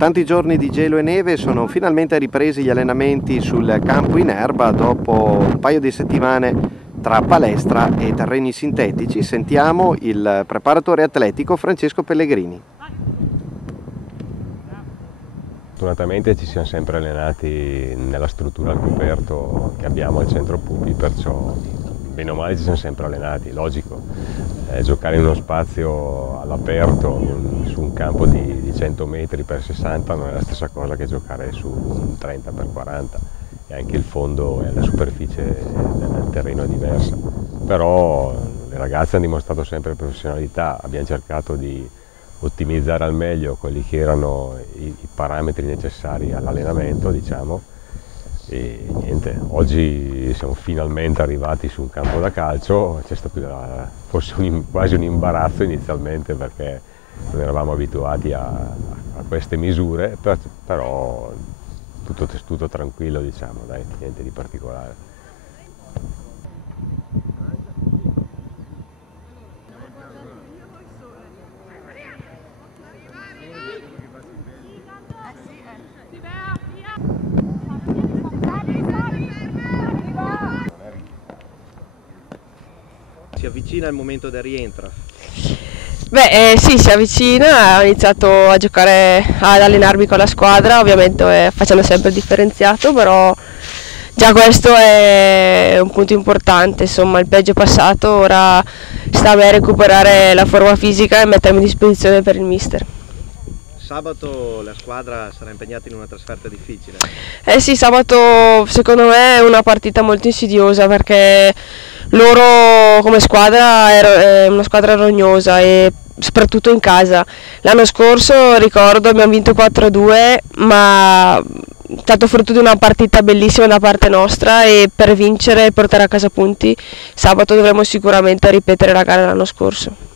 tanti giorni di gelo e neve sono finalmente ripresi gli allenamenti sul campo in erba dopo un paio di settimane tra palestra e terreni sintetici. Sentiamo il preparatore atletico Francesco Pellegrini. Fortunatamente ci siamo sempre allenati nella struttura al coperto che abbiamo al centro Pupi, perciò bene o male ci siamo sempre allenati, logico. Giocare in uno spazio all'aperto su un campo di 100 metri per 60 non è la stessa cosa che giocare su un 30 per 40 e anche il fondo e la superficie del terreno è diversa. Però le ragazze hanno dimostrato sempre professionalità, abbiamo cercato di ottimizzare al meglio quelli che erano i parametri necessari all'allenamento, diciamo. E niente, oggi siamo finalmente arrivati su un campo da calcio. C'è stato forse quasi un imbarazzo inizialmente perché non eravamo abituati a queste misure, però tutto tranquillo, diciamo, dai, niente di particolare. Si avvicina il momento del rientro. Sì, si avvicina, ho iniziato a giocare, ad allenarmi con la squadra, ovviamente facendo sempre differenziato, però già questo è un punto importante, insomma il peggio è passato, ora sta a me recuperare la forma fisica e mettermi a disposizione per il mister. Sabato la squadra sarà impegnata in una trasferta difficile. Sì, sabato secondo me è una partita molto insidiosa perché loro come squadra è una squadra rognosa e soprattutto in casa. L'anno scorso ricordo abbiamo vinto 4-2, ma è stato frutto di una partita bellissima da parte nostra e per vincere e portare a casa punti sabato dovremo sicuramente ripetere la gara dell'anno scorso.